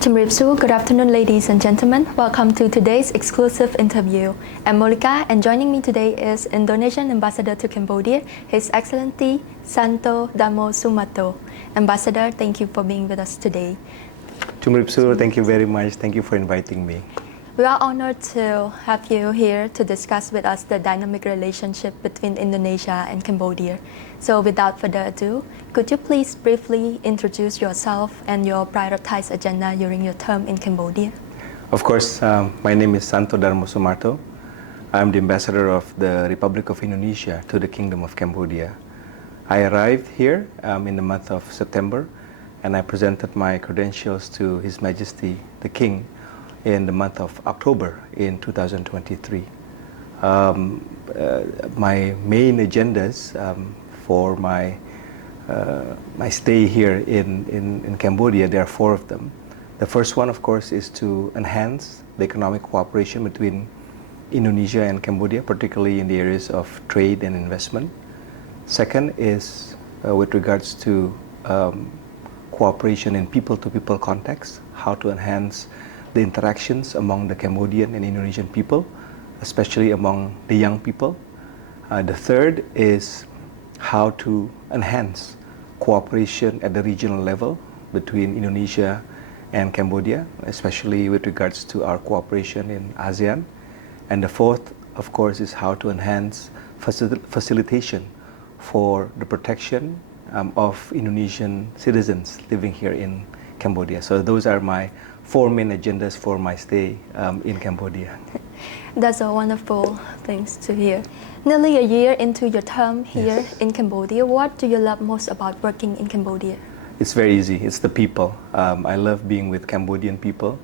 Tumripsu, good afternoon, ladies and gentlemen. Welcome to today's exclusive interview. I'm Molika, and joining me today is Indonesian Ambassador to Cambodia, His Excellency Santo Darmosumarto. Ambassador, thank you for being with us today. Tumripsu, thank you very much. Thank you for inviting me. We are honored to have you here to discuss with us the dynamic relationship between Indonesia and Cambodia. So without further ado, could you please briefly introduce yourself and your prioritized agenda during your term in Cambodia? Of course, my name is Santo Darmosumarto. I'm the ambassador of the Republic of Indonesia to the Kingdom of Cambodia. I arrived here in the month of September, and I presented my credentials to His Majesty the King in the month of October in 2023. My main agendas for my stay here in Cambodia, there are four of them. The first one, of course, is to enhance the economic cooperation between Indonesia and Cambodia, particularly in the areas of trade and investment. Second is with regards to cooperation in people-to-people context, how to enhance the interactions among the Cambodian and Indonesian people, especially among the young people. The third is how to enhance cooperation at the regional level between Indonesia and Cambodia, especially with regards to our cooperation in ASEAN. And the fourth, of course, is how to enhance facilitation for the protection of Indonesian citizens living here in Cambodia. So those are my four main agendas for my stay in Cambodia. That's a wonderful things to hear. Nearly a year into your term here in Cambodia, what do you love most about working in Cambodia? It's very easy. It's the people. I love being with Cambodian people.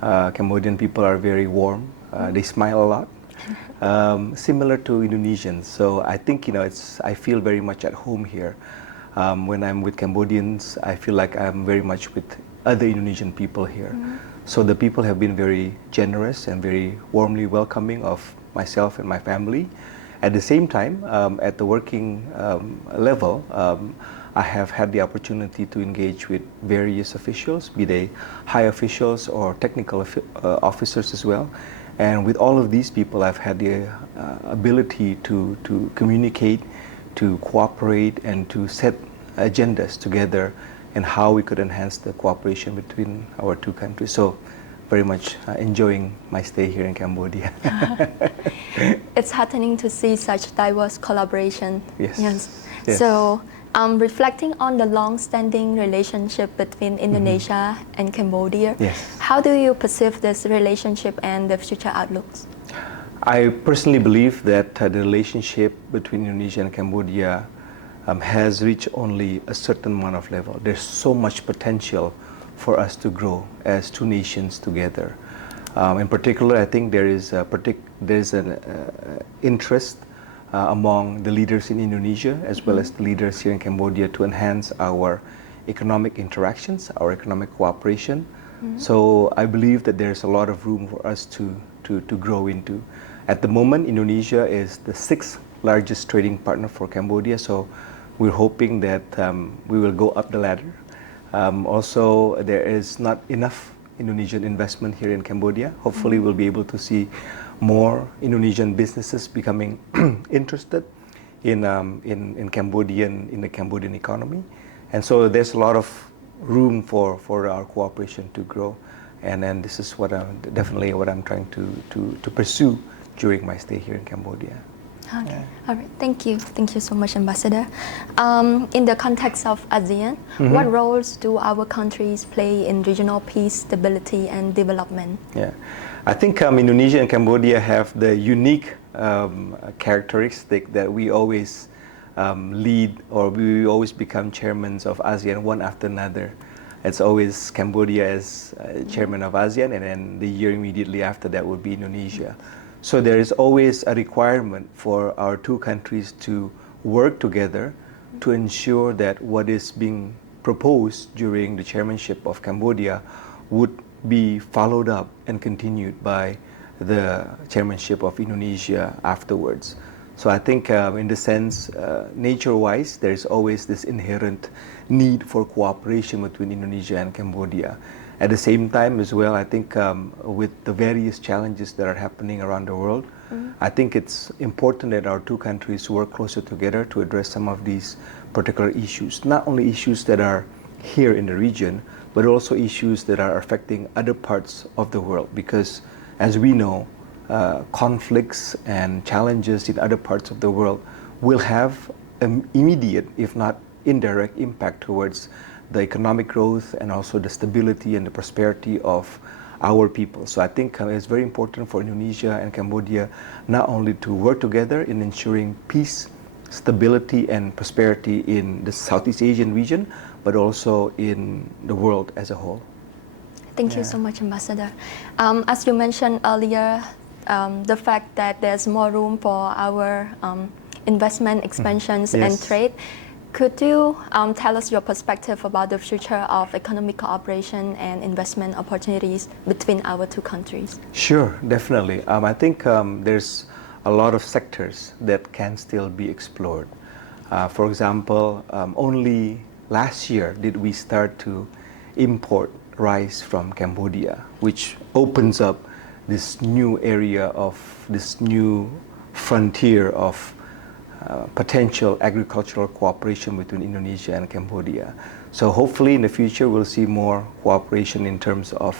Cambodian people are very warm. They smile a lot, similar to Indonesians. So I think I feel very much at home here. When I'm with Cambodians, I feel like I'm very much with other Indonesian people here. So the people have been very generous and very warmly welcoming of myself and my family. At the same time, at the working level, I have had the opportunity to engage with various officials, be they high officials or technical officers as well. And with all of these people, I've had the ability to communicate, to cooperate, and to set agendas together and how we could enhance the cooperation between our two countries. So very much enjoying my stay here in Cambodia. It's heartening to see such diverse collaboration. Yes. So reflecting on the long-standing relationship between Indonesia and Cambodia, how do you perceive this relationship and the future outlooks? I personally believe that the relationship between Indonesia and Cambodia has reached only a certain amount of level. There's so much potential for us to grow as two nations together. In particular, I think there is an interest among the leaders in Indonesia as well as the leaders here in Cambodia to enhance our economic interactions, our economic cooperation. So I believe that there's a lot of room for us to grow into. At the moment, Indonesia is the sixth largest trading partner for Cambodia, so we're hoping that we will go up the ladder. Also, there is not enough Indonesian investment here in Cambodia. Hopefully, we'll be able to see more Indonesian businesses becoming interested in the Cambodian economy. And so there's a lot of room for our cooperation to grow. And then this is definitely what I'm trying to pursue during my stay here in Cambodia. Okay. All right. Thank you. Thank you so much, Ambassador. In the context of ASEAN, what roles do our countries play in regional peace, stability, and development? Yeah, I think Indonesia and Cambodia have the unique characteristic that we always lead, or we always become chairmen of ASEAN one after another. It's always Cambodia as chairman of ASEAN, and then the year immediately after that would be Indonesia. So there is always a requirement for our two countries to work together to ensure that what is being proposed during the chairmanship of Cambodia would be followed up and continued by the chairmanship of Indonesia afterwards. So I think in the sense, nature-wise, there is always this inherent need for cooperation between Indonesia and Cambodia. At the same time as well, I think with the various challenges that are happening around the world, I think it's important that our two countries work closer together to address some of these particular issues. Not only issues that are here in the region, but also issues that are affecting other parts of the world. Because as we know, conflicts and challenges in other parts of the world will have an immediate, if not indirect, impact towards the economic growth and also the stability and the prosperity of our people. So I think it's very important for Indonesia and Cambodia not only to work together in ensuring peace, stability and prosperity in the Southeast Asian region, but also in the world as a whole. Thank you so much, Ambassador. As you mentioned earlier, the fact that there's more room for our investment expansions Yes. and trade. Could you tell us your perspective about the future of economic cooperation and investment opportunities between our two countries? Sure, definitely. I think there's a lot of sectors that can still be explored. For example, only last year did we start to import rice from Cambodia, which opens up this new area of this new frontier of potential agricultural cooperation between Indonesia and Cambodia. So hopefully in the future we'll see more cooperation in terms of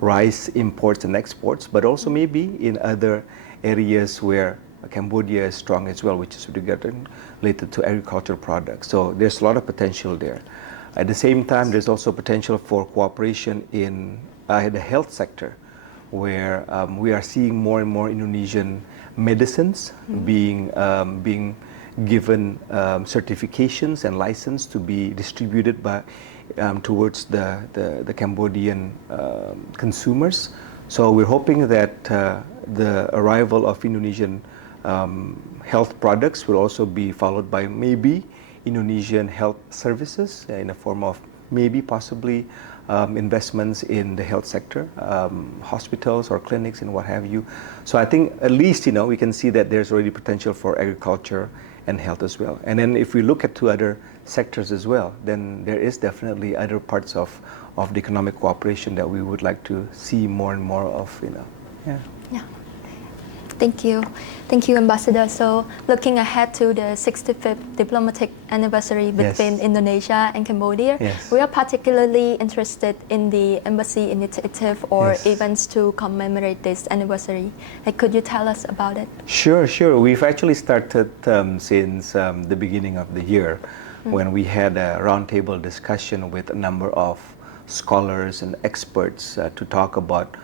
rice imports and exports, but also maybe in other areas where Cambodia is strong as well, which is related to agricultural products. So there's a lot of potential there. At the same time, there's also potential for cooperation in the health sector, where we are seeing more and more Indonesian medicines being given certifications and license to be distributed by towards the Cambodian consumers. So we're hoping that the arrival of Indonesian health products will also be followed by maybe Indonesian health services in the form of maybe possibly investments in the health sector, hospitals or clinics and what have you. So I think at least we can see that there's already potential for agriculture and health as well. And then if we look at two other sectors as well, then there is definitely other parts of the economic cooperation that we would like to see more and more of. Yeah. Thank you. Thank you, Ambassador. So looking ahead to the 65th diplomatic anniversary between Indonesia and Cambodia, we are particularly interested in the embassy initiative or events to commemorate this anniversary. Could you tell us about it? Sure. We've actually started since the beginning of the year when we had a roundtable discussion with a number of scholars and experts to talk about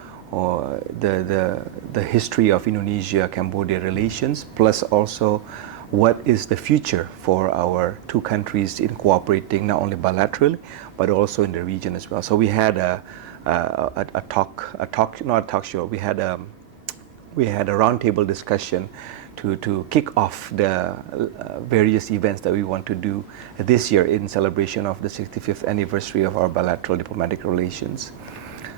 the history of Indonesia-Cambodia relations, plus also what is the future for our two countries in cooperating not only bilaterally but also in the region as well. So we had a roundtable discussion to kick off the various events that we want to do this year in celebration of the 65th anniversary of our bilateral diplomatic relations.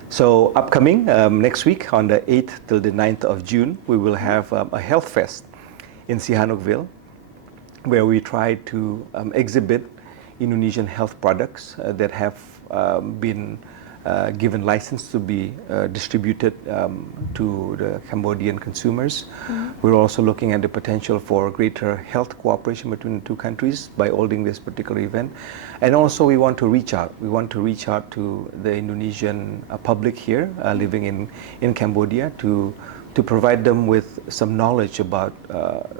So upcoming next week on the 8th till the 9th of June, we will have a health fest in Sihanoukville, where we try to exhibit Indonesian health products that have been given license to be distributed to the Cambodian consumers. We're also looking at the potential for greater health cooperation between the two countries by holding this particular event. And also we want to reach out. We want to reach out to the Indonesian public here living in Cambodia to provide them with some knowledge about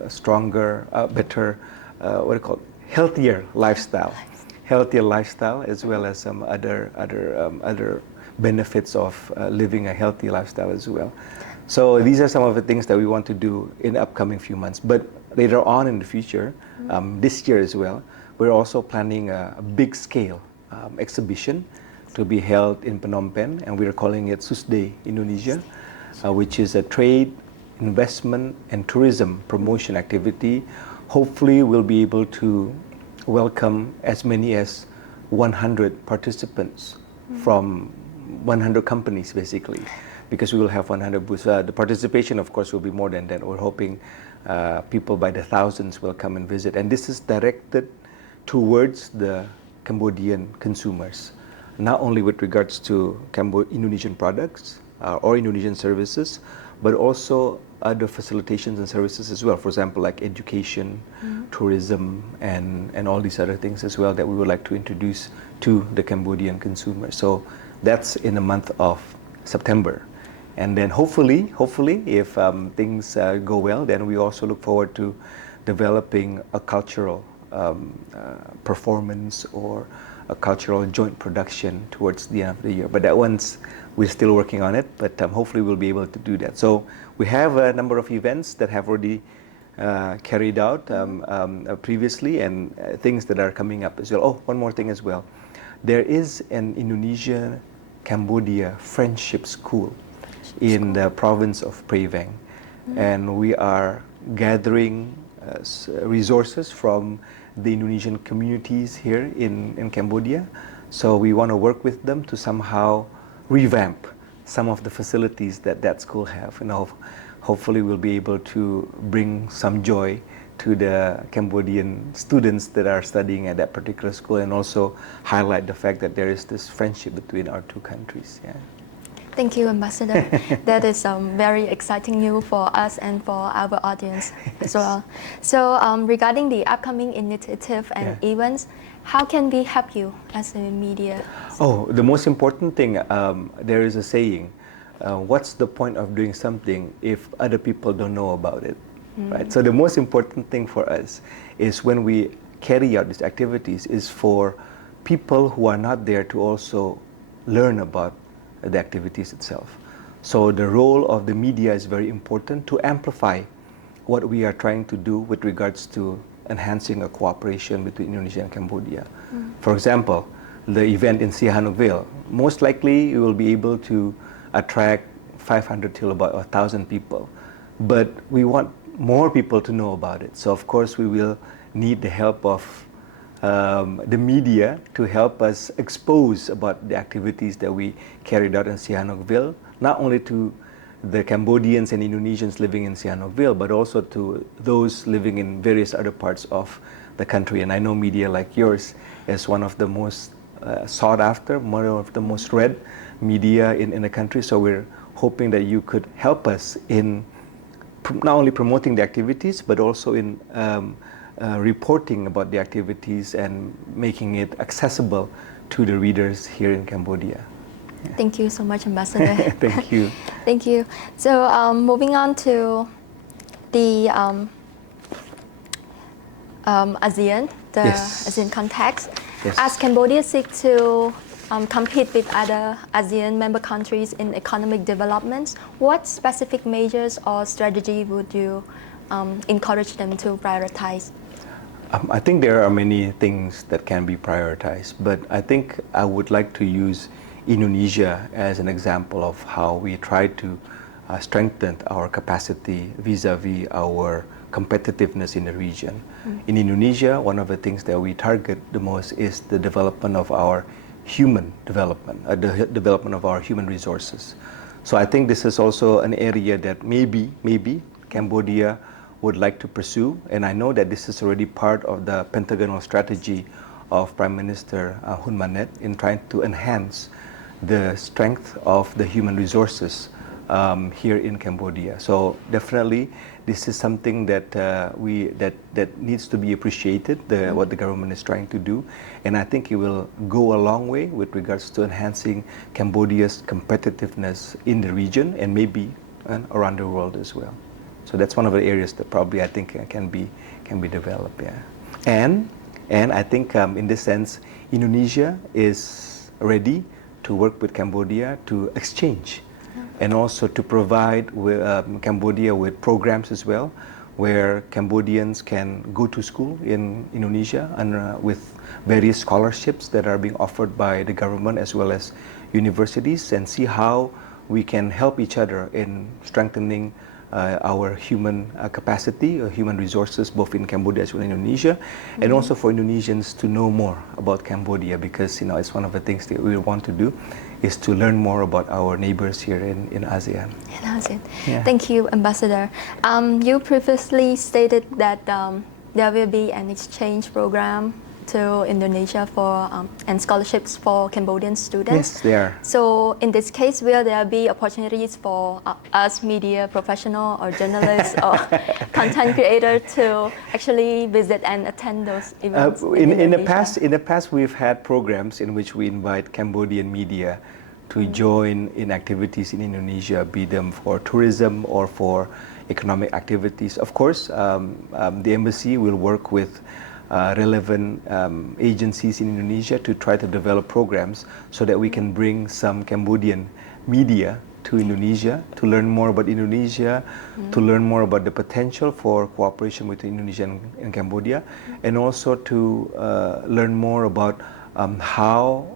stronger, better, healthier lifestyle. Healthier lifestyle, as well as some other benefits of living a healthy lifestyle as well. So these are some of the things that we want to do in the upcoming few months. But later on in the future, this year as well, we're also planning a big scale exhibition to be held in Phnom Penh, and we are calling it SUSDE Indonesia, which is a trade, investment and tourism promotion activity. Hopefully we'll be able to welcome as many as 100 participants from 100 companies basically, because we will have 100 booths. The participation of course will be more than that. We're hoping people by the thousands will come and visit, and this is directed towards the Cambodian consumers. not only with regards to Indonesian products or Indonesian services, but also other facilitations and services as well. For example, like education, tourism, and all these other things as well that we would like to introduce to the Cambodian consumer. So that's in the month of September. And then hopefully, if things go well, then we also look forward to developing a cultural performance or a cultural joint production towards the end of the year. But that one's, we're still working on it, but hopefully we'll be able to do that. So we have a number of events that have already carried out previously, and things that are coming up as well. Oh, one more thing as well. There is an Indonesia-Cambodia Friendship School in the province of Prey Veng, and we are gathering resources from the Indonesian communities here in Cambodia. So we want to work with them to somehow revamp some of the facilities that that school have. And hopefully we'll be able to bring some joy to the Cambodian students that are studying at that particular school, and also highlight the fact that there is this friendship between our two countries. Yeah. Thank you, Ambassador. That is very exciting news for us and for our audience as well. So regarding the upcoming initiative and events, how can we help you as a media? Oh, the most important thing, there is a saying, what's the point of doing something if other people don't know about it, right? So the most important thing for us is when we carry out these activities is for people who are not there to also learn about the activities itself. So the role of the media is very important to amplify what we are trying to do with regards to enhancing a cooperation between Indonesia and Cambodia. For example, the event in Sihanoukville, most likely you will be able to attract 500 till about 1,000 people. But we want more people to know about it. So of course we will need the help of the media to help us expose about the activities that we carried out in Sihanoukville, not only to the Cambodians and Indonesians living in Sihanoukville, but also to those living in various other parts of the country. And I know media like yours is one of the most sought after, one of the most read media in the country. So we're hoping that you could help us in not only promoting the activities, but also in reporting about the activities and making it accessible to the readers here in Cambodia. Yeah. Thank you so much, Ambassador. Thank you. Thank you. So moving on to the ASEAN, the ASEAN context. Yes. As Cambodia seeks to compete with other ASEAN member countries in economic development, what specific measures or strategy would you encourage them to prioritize? I think there are many things that can be prioritized, but I think I would like to use Indonesia as an example of how we try to strengthen our capacity vis-a-vis our competitiveness in the region. In Indonesia, one of the things that we target the most is the development of our human development, the development of our human resources. So I think this is also an area that maybe Cambodia would like to pursue, and I know that this is already part of the pentagonal strategy of Prime Minister Hun Manet in trying to enhance the strength of the human resources here in Cambodia. So definitely this is something that that needs to be appreciated, what the government is trying to do, and I think it will go a long way with regards to enhancing Cambodia's competitiveness in the region and maybe around the world as well. So that's one of the areas that probably I think can be developed. Yeah, and I think in this sense, Indonesia is ready to work with Cambodia to exchange, and also to provide Cambodia with programs as well, where Cambodians can go to school in Indonesia and with various scholarships that are being offered by the government as well as universities, and see how we can help each other in strengthening our human capacity, human resources, both in Cambodia as well as Indonesia, and also for Indonesians to know more about Cambodia, because it's one of the things that we want to do, is to learn more about our neighbors here in ASEAN. In ASEAN. Yeah. Thank you, Ambassador. You previously stated that there will be an exchange program to Indonesia for and scholarships for Cambodian students. Yes, they are. So in this case, will there be opportunities for us media professional or journalists or content creator to actually visit and attend those events? In the past, we've had programs in which we invite Cambodian media to join in activities in Indonesia, be them for tourism or for economic activities. Of course, the embassy will work with relevant agencies in Indonesia to try to develop programs so that we can bring some Cambodian media to Indonesia to learn more about Indonesia, to learn more about the potential for cooperation with Indonesia and Cambodia, and also to learn more about how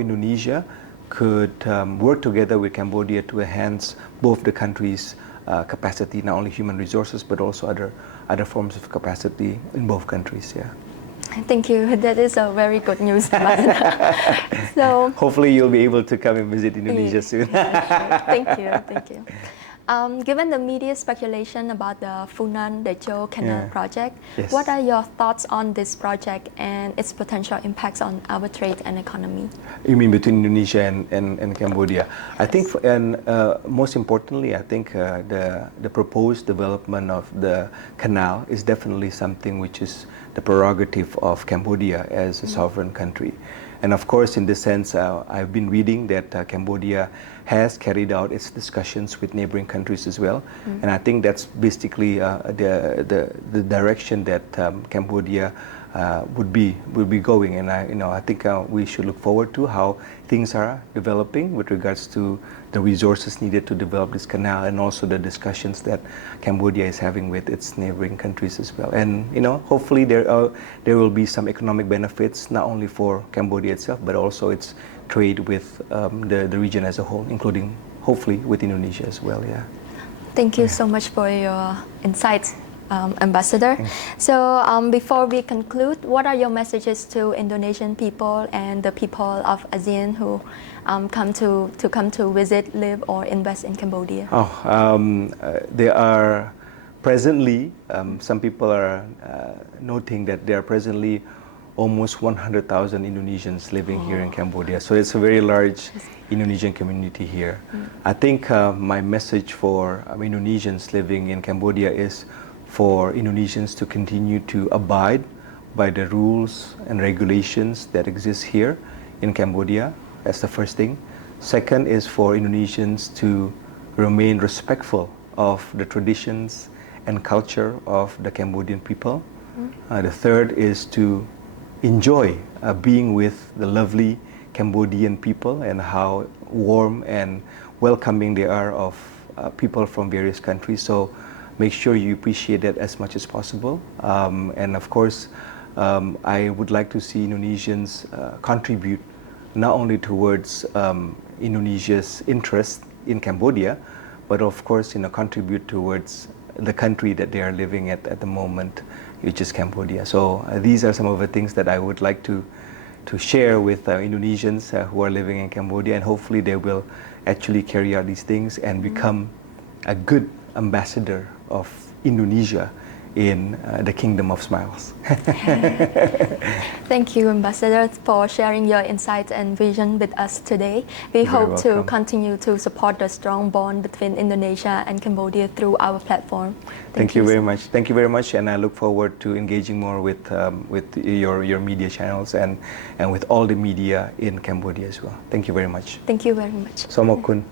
Indonesia could work together with Cambodia to enhance both the countries' capacity, not only human resources, but also other forms of capacity in both countries. Yeah. Thank you. That is a very good news. So hopefully you'll be able to come and visit Indonesia soon. Yeah, sure. Thank you. Thank you. Given the media speculation about the Funan Techo Canal project, Yes. what are your thoughts on this project and its potential impacts on our trade and economy? You mean between Indonesia and Cambodia? I think, and most importantly, I think the proposed development of the canal is definitely something which is the prerogative of Cambodia as a sovereign country. And of course, in this sense, I've been reading that Cambodia has carried out its discussions with neighboring countries as well. And I think that's basically the direction that Cambodia would be going. And I think we should look forward to how things are developing with regards to the resources needed to develop this canal, and also the discussions that Cambodia is having with its neighboring countries as well. And hopefully there will be some economic benefits, not only for Cambodia itself, but also its trade with the region as a whole, including hopefully with Indonesia as well. Yeah. Thank you so much for your insights, Ambassador. So before we conclude, what are your messages to Indonesian people and the people of ASEAN who come to visit, live, or invest in Cambodia? There are presently, some people are noting that there are presently almost 100,000 Indonesians living here in Cambodia. So it's a very large Indonesian community here. I think my message for Indonesians living in Cambodia is for Indonesians to continue to abide by the rules and regulations that exist here in Cambodia. That's the first thing. Second is for Indonesians to remain respectful of the traditions and culture of the Cambodian people. The third is to enjoy being with the lovely Cambodian people and how warm and welcoming they are of people from various countries. So make sure you appreciate that as much as possible. And of course, I would like to see Indonesians contribute not only towards Indonesia's interest in Cambodia, but of course, contribute towards the country that they are living at the moment, which is Cambodia. So these are some of the things that I would like to share with Indonesians who are living in Cambodia, and hopefully they will actually carry out these things and become a good ambassador of Indonesia in the Kingdom of Smiles. Thank you, Ambassador, for sharing your insights and vision with us today. We hope to continue to support the strong bond between Indonesia and Cambodia through our platform. Thank you very much. Thank you very much, and I look forward to engaging more with your media channels and with all the media in Cambodia as well. Thank you very much. Thank you very much. Somokun.